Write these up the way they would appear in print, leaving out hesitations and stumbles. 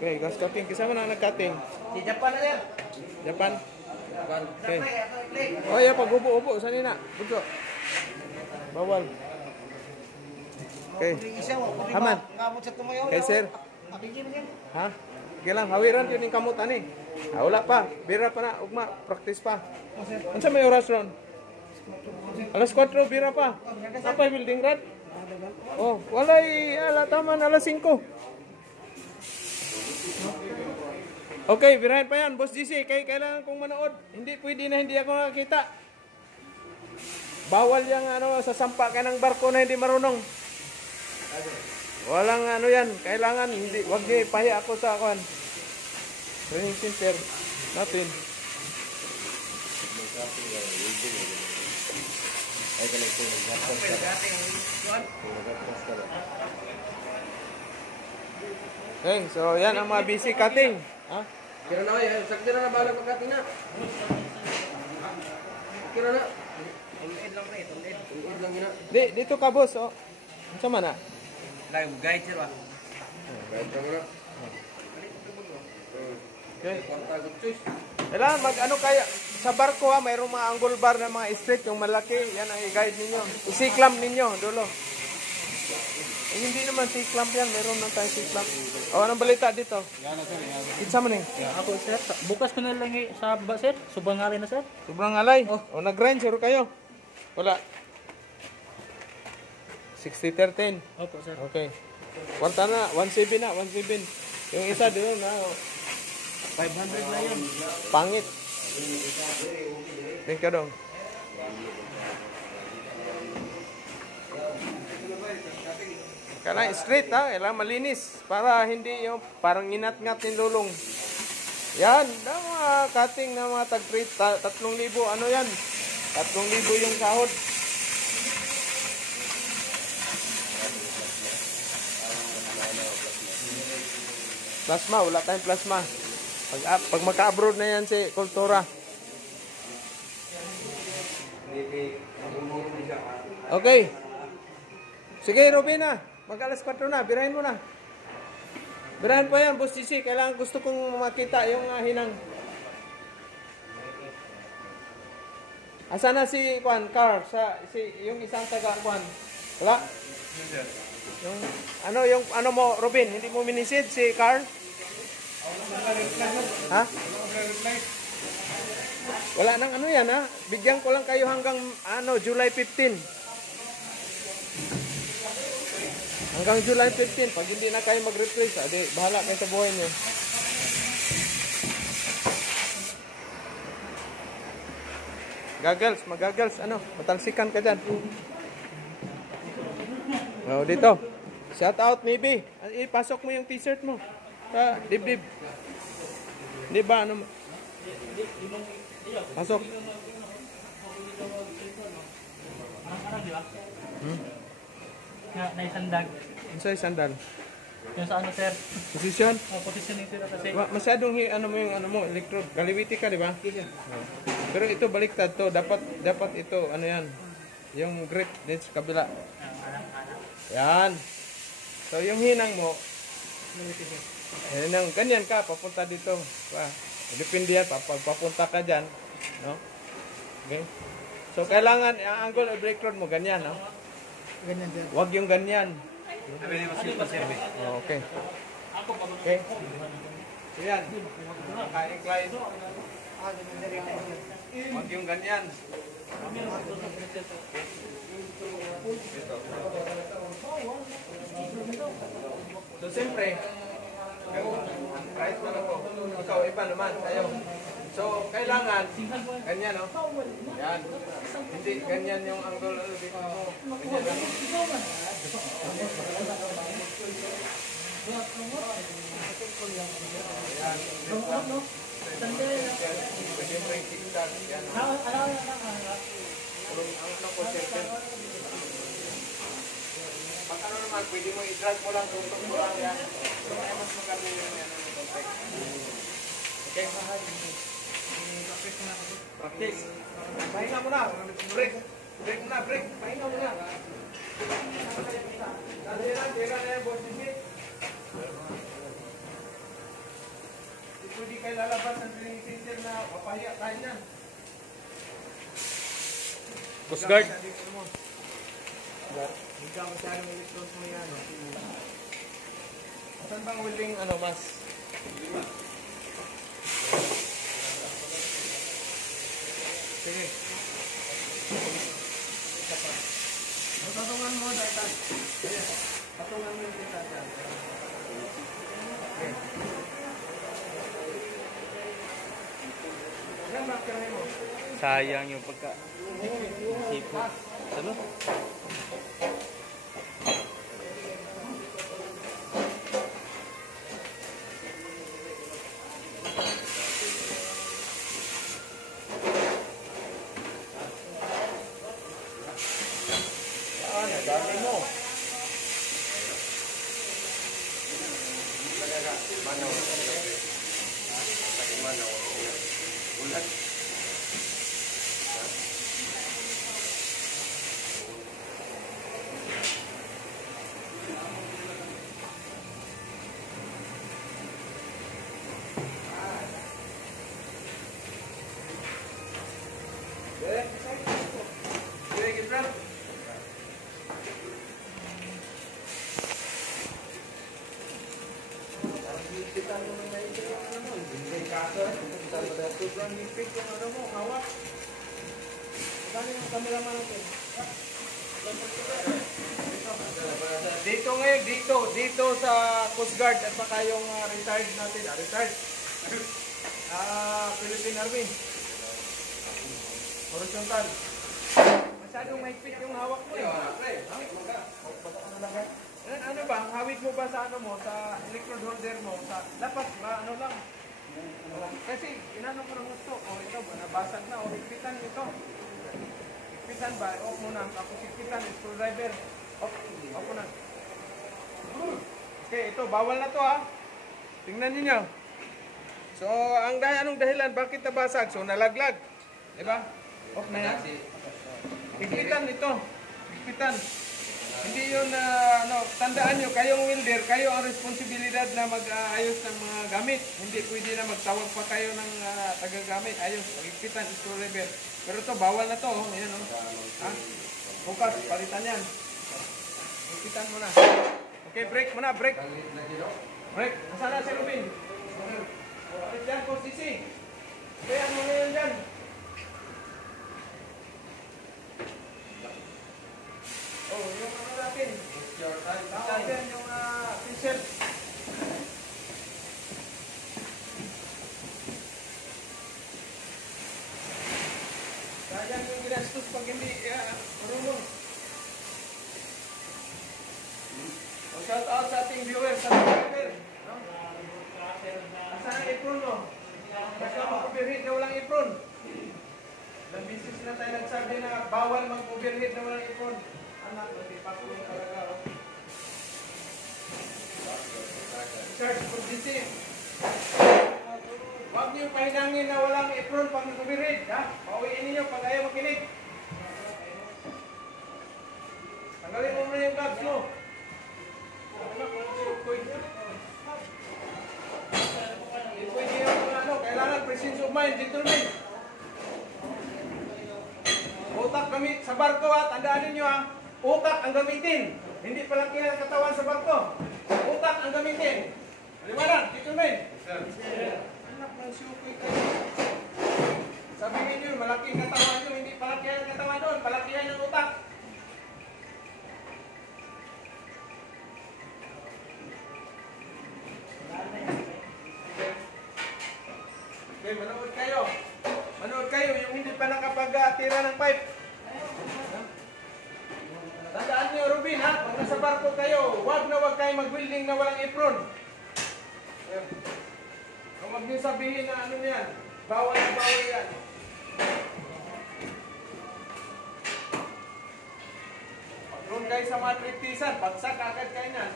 Okay, gas cutting. Kisama na nag-cutting? Di Japan na yan. Japan? Okay. Oh, yeah, pag-ubo-ubo. Saan na? Buto. Bawal. Okay. Haman. Okay, sir. Ha? Sige lang, hawiran yun yung kamutan eh. Ah, wala pa. Bira pa na. Ugma, practice pa. Ano sa may oras ron? Alas 4, bira pa. Apa yung building rod? Oh, walay, taman, alas 5. Okay, birahin pa yan, Boss GC. Kailangan kong manood. Hindi pwede na hindi ako nakakita. Bawal yung sasampa ka ng barko na hindi marunong. Walang yan. Kailangan, hindi, wag niyo ipahiya ako sa akin. Training center natin. Okay, so yan ang mga busy cutting. Ha? Kira na kayo, sakit na bala pagkating na. Kira na. Tulid lang pre, tulid. Tulid lang gina. Dito ka boss, oh. Ano man na? Live guide sir ba? Guide lang na. Okay. Kailangan kaya sa barko ha, mayroong mga angle bar na mga straight, yung malaki, yan ang i-guide ninyo. I-clamp ninyo, dulo. Hindi naman C-clamp yan, mayroon lang tayong C-clamp. O, anong balita dito? Yan na sir, yan. Kitsa mo na Ako sir, bukas ko na lang sa baba sir, sobrang alay na sir. Sobrang alay? O, nag-grind, sure kayo? Wala. 60-13. Opo sir. Okay. Kwarta na, 1.7 na, 1.7. Yung isa doon na, 500 na yan. pangit. Thank you dong. Kailangan straight ha, kailangan malinis para hindi yung parang inat-ngat yung lulong. Yan, mga cutting na mga tag-3,000, ano yan? 3,000 yung sahod. Plasma, wala tayong plasma. Pag maka-abroad na yan si Kultura. Okay. Sige, Robina. Mag-alas 4 na. Birahin mo na. Birahin pa yan, Boss GC. Kailangan gusto kong makita yung hinang. Asa na si Juan Carl? Yung isang taga Juan. Wala? Yung mo, Robin? Hindi mo minisid si Carl? Ha? Wala nang yan ha. Bigyan ko lang kayo hanggang July 15. Hanggang July 15. Pag hindi na kayo mag-replace, bahala kayo sa buhay niyo. Goggles, mag-goggles, matalsikan ka dyan. Oh, dito. Shout out, maybe. Ipasok mo yung t-shirt mo. Sa dibdib. Di ba, pasok. Naisandag. Ano sa sandal? Yung sa sir? Position? Positioning sir kasi. Masyadong mo, electrode. Galiwiti ka, di ba? Pero ito baliktad to. Dapat ito, yan. Yung grip dito sa kabila. Yan. So, yung hinang mo, ganyan ka, papunta dito. Depende yan, papunta ka dyan. No? Okay? So, kailangan, ang angle of electrode mo, ganyan, no? Ganyan din. Huwag yung ganyan. Okay. Okay. So, yan. Ka-incline. Huwag yung ganyan. So, siyempre, kahit man ako, ikaw, iba naman, tayo. So, kailangan, ganyan, no? Yan. Hindi, ganyan yung angle dito mo. Ganyan lang. Siyempre, yung tic-tac. Yan. Pag naman, pwede mo i-drag mo lang, tutok mo lang yan. So, ay mas maganda yung context. Okay? Practice. Pahinga mo na. Break. Break mo na. Break. Pahinga mo na. Dali na yan, boss. kayo lalabas ng training center na mapahiya tayo niyan. Coast Guard. Hindi ka masyadong electrons mo yan. Saan bang willing mas? Sige. Patungan mo dahil tayo. Patungan mo yung kita dyan. Okay. Yan ba, kirahin mo? Sayang yung pagka... Sipo. Ano? Dami mo. Sige, Gibran. Kita mo na may ito yung ano, hindi kaso, sobrang hipit yung ano mo, hawak. Saan yung cameraman natin? Dito ngayon, dito sa Coast Guard at saka yung retired natin, retired. Philippine Army. Horizontal. Masyadong mahigpit yung hawak mo. Ano ba? Hawik mo ba sa ano mo, sa electrode holder mo, sa dapat ba ano lang? Kasi inano ko ng gusto. O ito, nabasag na. O higpitan ito. Higpitan ba? Off mo na. Tapos higpitan, screwdriver. Off mo na. Okay, ito. Bawal na to ha. Tingnan niyo. So, anong dahilan? Bakit nabasag? So, nalaglag. Diba? Off na yan. Higpitan ito. Higpitan. Hindi yun, tandaan nyo, kayong welder, kayo ang responsibilidad na mag-ayos ng mga gamit. Hindi pwede na magtawag pa kayo ng tagagamit. Ayos, higpitan, screwdriver. Pero ito, bawal na to. Ayan, bukas, palitan yan. Higpitan mo na. Okay, break mo na, break. Break. Nasaan na si Robin? Palit dyan, Coach DC. Kaya mo na yan dyan. Oh, yung ano natin. Natin yung t-shirt. Kaya yung ginastos pag hindi marunong. Shout out sa ating viewers, sa subscriber. Saan ang apron mo? Basta mag-overheat na walang apron. Ilang bisis na tayo nagsabi na bawal mag-overheat na walang apron. Anak, hindi pa ko yung talaga. Charge for DC. Huwag niyo pahinangin na walang apron pag nag-overheat. Pauwiin niyo pag ayaw makinig. Tanggalin mo muna yung gloves mo. Pwede yung kailangan presence of mind, gentlemen. Utak gamit sa barko tandaan ninyo utak ang gamitin. Hindi palakihan ang katawan sa barko. Utak ang gamitin. Maliwanag, gentlemen. Anak ng sukoy kayo. Sabihin nyo, malaking katawan nyo, hindi palakihan ang katawan doon, palakihan ng utak. Okay, manood kayo. Manood kayo, yung hindi pa nakapag-tira ng pipe. Tandaan niyo, Rubin, pag nasa barko kayo, wag kayo mag-welding na walang apron. Huwag niyo sabihin na ano yan, bawal na bawal yan. Pag-run kayo sa mga triptisan, bagsak agad kayo yan.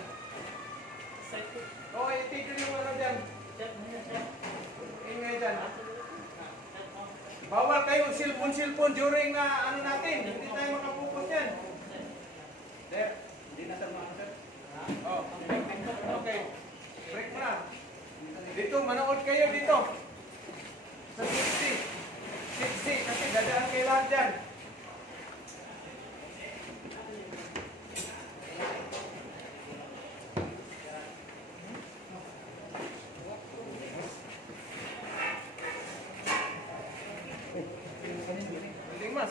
Okay, tigil yung ano dyan. Ingay dyan. Bawal kayo cellphone during ano natin. Hindi tayo makapokus yan. There. Hindi na sir mga sir. Oh. Okay. Break mo na. Dito, manood kayo dito. Sa 60. 60 kasi dadaan kay lahat dyan. Hindi mas.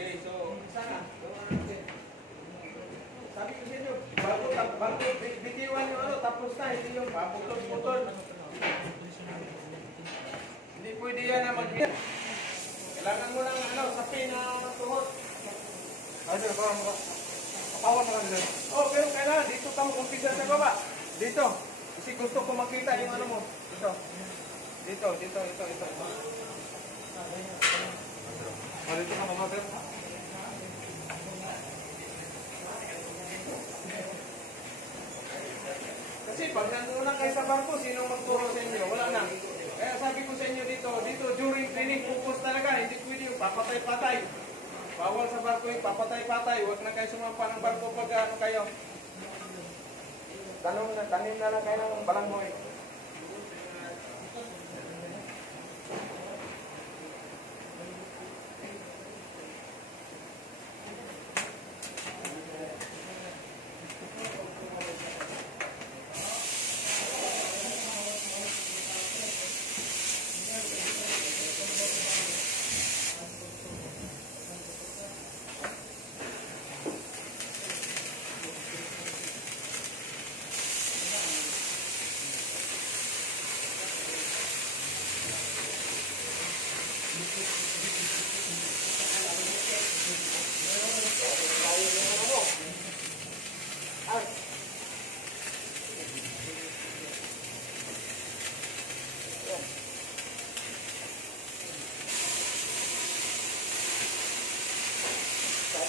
Okay, so sana sabi ko sa inyo, bago bitiwan yung ano, tapos na, hindi yung paputol-putol. Hindi pwede yan na mag-hit. Kailangan mo lang ano, sapi na tuhod. Ano, baka kapawan na lang din. Oh, pero kailangan, dito ka mag-umpisa sa baba. Dito. Kasi gusto ko makita yung ano mo. Dito. Dito. Oh, dito ka mamabir. Kasi pag nandun na kayo sa barko, sinong magturo sa inyo? Wala na. Kaya sabi ko sa inyo dito during training, focus talaga. Hindi pwede yung papatay-patay. Bawal sa barko yung papatay-patay. Huwag na kayo sumampa ng barko pag ano kayo. Tanim na lang kayo ng balanghoy.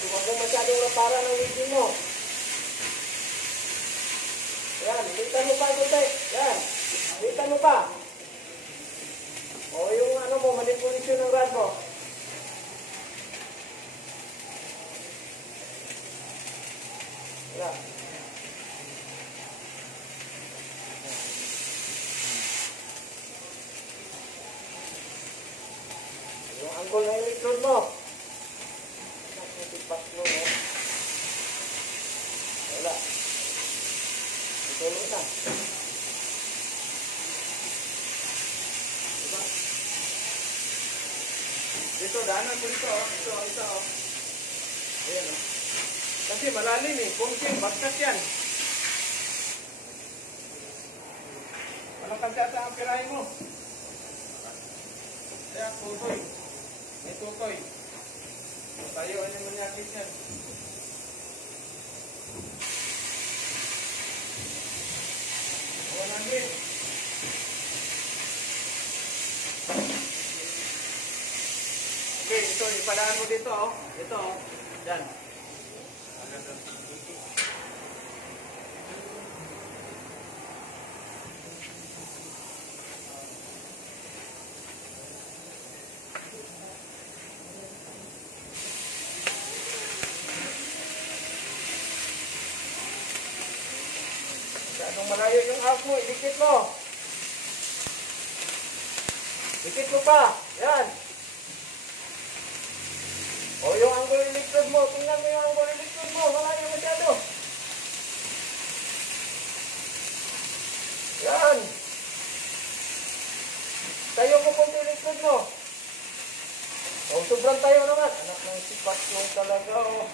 Huwag mo masyadong rapara ng video mo. Yan, litan mo pa, Dute. Yan, litan mo pa. O yung ano mo, manipulation ng rod mo. Yan. Yung angle ng electrode mo. Pas mo, no? Wala. Ituloy na. Diba? Dito, daanan ko dito, oh. Ito, oh. Ayan, oh. Kasi malalim, eh. Kungsing, baskat yan. Walang kasyata ang pirahe mo. Kaya, tutoy. May tutoy. Tayo ano manyakit yan. Awan namin. Okay, ito ipadaan mo dito, oh. Ito, oh. Yan. Anong malayo yung arc mo, idikit mo. Dikit mo pa. Yan. O yung angle electrode mo, tingnan mo yung angle electrode mo, malayo masyado. Yan. Tayo mo kung electrode mo. O sobrang tayo naman. Anak ng sipat yung talaga, o.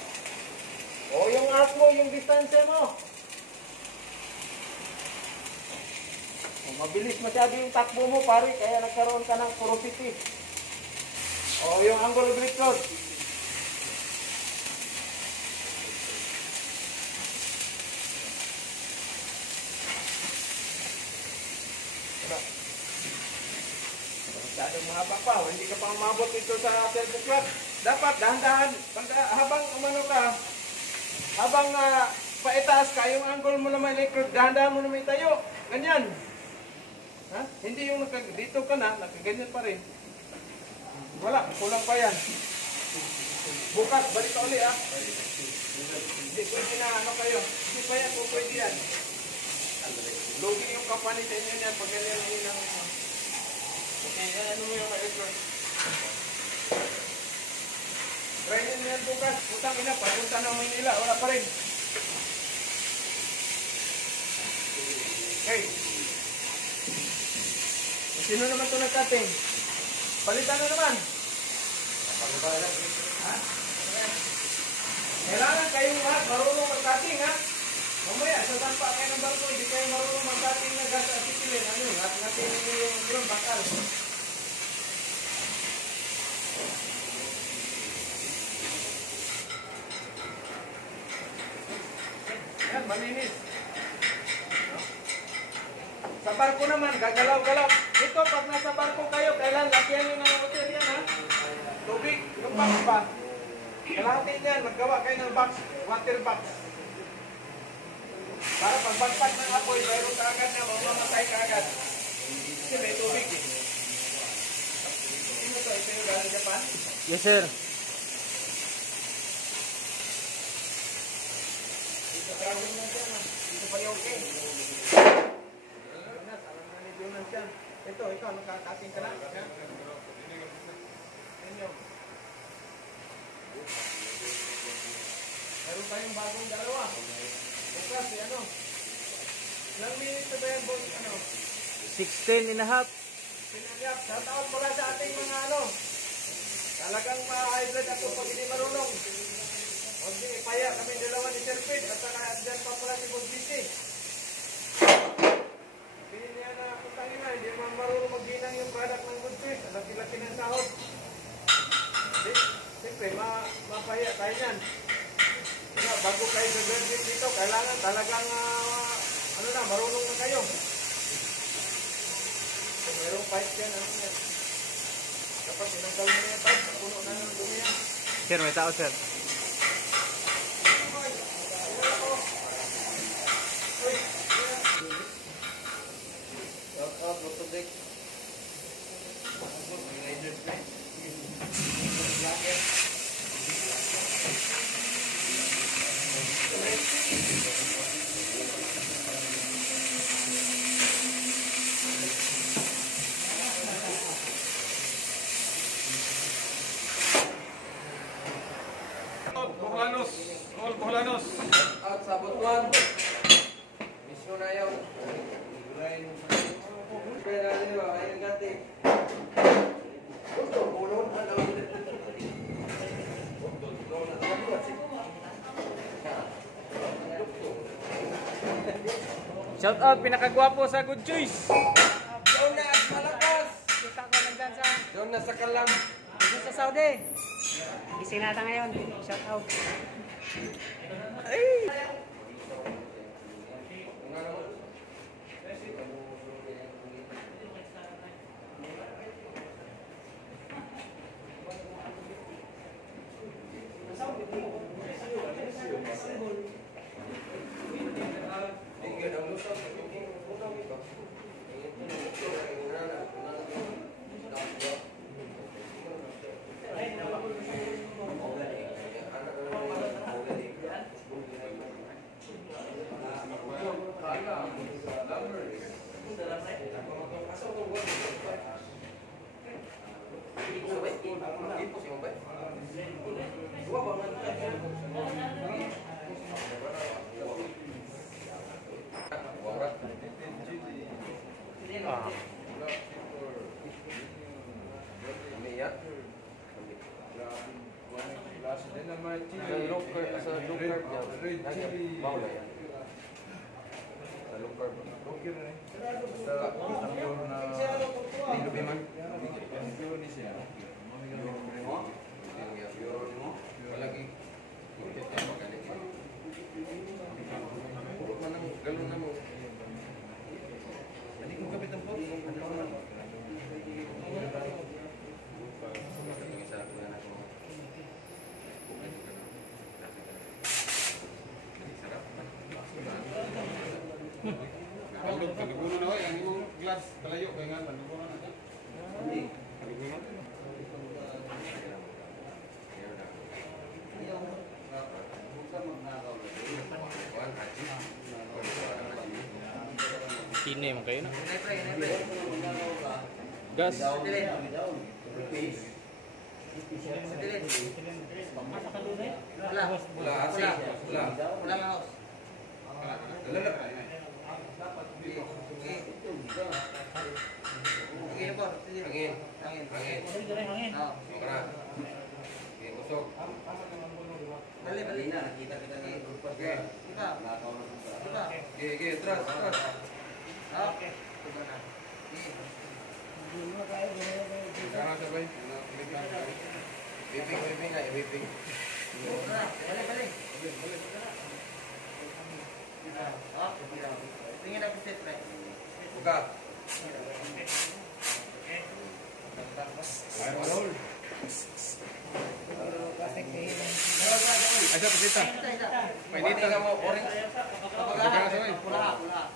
O yung arc mo, yung distansya mo. Mabilis masyado yung takbo mo, pare, kaya nagkaroon ka ng porosity. O, yung angle of electrode. Masyadong mahaba pa, hindi ka pa umabot ito sa self-clock. Dapat dahan-dahan, habang umano ka, habang paitaas ka, yung angle mo na may electrode, dahan-dahan mo na may tayo. Ganyan. Ha? Hindi yung dito ka na, nakaganyan pa rin. Wala, kulang pa yan. Bukas, balik ka uli, ha? Hindi, pwede na, ano kayo? Hindi pa yan, kung pwede yan. Logi yung company sa inyo yan, pag ganyan yun ang... Okay, ano mo yung ka-effort? Try nyo yan bukas. Putang ina, papunta ng Maynila, wala pa rin. Okay. Sino naman ito nagkating? Palitan na naman. Ha? Kailangan kayong lahat marunong mag-cutting, ha? Mamaya, sa tampa kayo ng barko, hindi kayo marunong mag-cutting na gas at sitilin. Ano yun? Natin yung bakal. Yan, malinis. Sa barko naman, gagalaw-galaw. Ito, pag nasa barko kayo, kailan lagyan nyo ng hotel yan, ha? Tubig, yung box pa. Kailangan yan, maggawa kayo ng box, water box. Para pagbagpag ng apoy, mayroon ka agad na mamamatay ka agad. Kasi may tubig, eh. Sino to? Ito yung galing Japan? Yes, sir. Dito gawin na siya, ha? Dito pa yung okay. Ito, nakakating ka na. Inyo. Meron tayong bagong dalawa. Bukas, ano? Ilang minutes na ba yan, boss? Ano? 16 and a half. Pinagap. Shoutout pala sa ating mga ano. Talagang ma-hybrid ako pag hindi marunong. Huwag din ipaya kami dalawa ni Sir Pete. At saka dyan pa pala si Boss BC. Pinin niya na putangin na. Hindi man marunong magginang yung product ng Good Sweet. Ang laki-laki ng sahod. Siyempre, mapaya tayo yan. Kaya bago kayo graduate dito, kailangan talagang ano na, marunong na kayo. So, mayroong pipe yan, ano yan. Kapag sinanggal mo na yung pipe, napuno na ng dumi yan. Sir, may tao, sir. All Bohlanos. Out sa Butuan. Misyon na yun. Pera nyo, ayun gati. Gusto, bulon. Shout out, pinakagwapo sa Good Choice. Jonas, malakas. Kita ko nagdan sa Jonas sa kalam. dito sa Saudi. Gising nata ngayon. Shout out. Kaligunan na ang imong glass kalayo kay nga kaligunan na. Hindi. Kaligunan. Sine man kayo na. Inay pre, inay pre. Gas. Sandilin. Sandilin. Wala. Wala, asa. Wala. Wala nga house. Lalap. Angin po. Angin. Angin. Angin. Angin. Oo. Makara. Okay, usok. Bali, bali na. Nakita kita ni. Okay. Diba? Diba? Okay, okay, atras, atras. Okay. Diba na. Sekarang sabay. Vaping, vaping nga, vaping. Bali, bali. Oh, tingin ako set pre. Buka. Air roll. Aja kita. Mainit ka mo orange. Buka ka sabay. Pula, pula.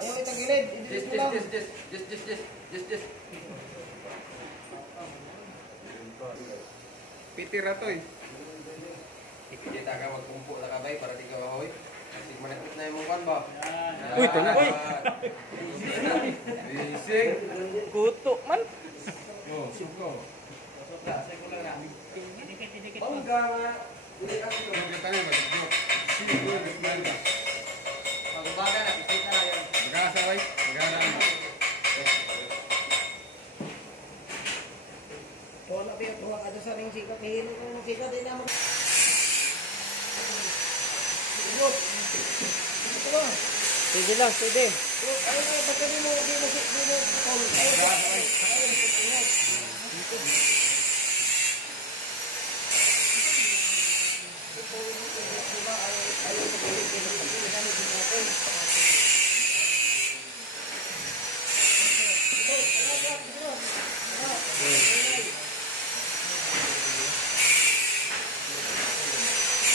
Ayaw itang gilid. Just. Piti ratoy. Hindi ta ka magkumpo na kabay para di ka mahoy. Kasi manakot na yung kan ba? Uy, ito na. Uy! Bising. Kuto man. Oh, suko. Dikit-dikit. Bangga nga. Hindi kasi ko magkita niya mag-joke. Sige, ganda. Magbaga na, pisita na yun. Magkakasabay. Magkakasabay. Wala ba yung tuwa ka sa ring sikat? Hihilo ko ng sikat. Hindi naman. Sige lang, sige. Ay, ba't kami mo, di mo,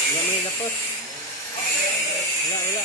wala may lapos. Wala.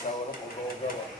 Ikaw ano kung gawa.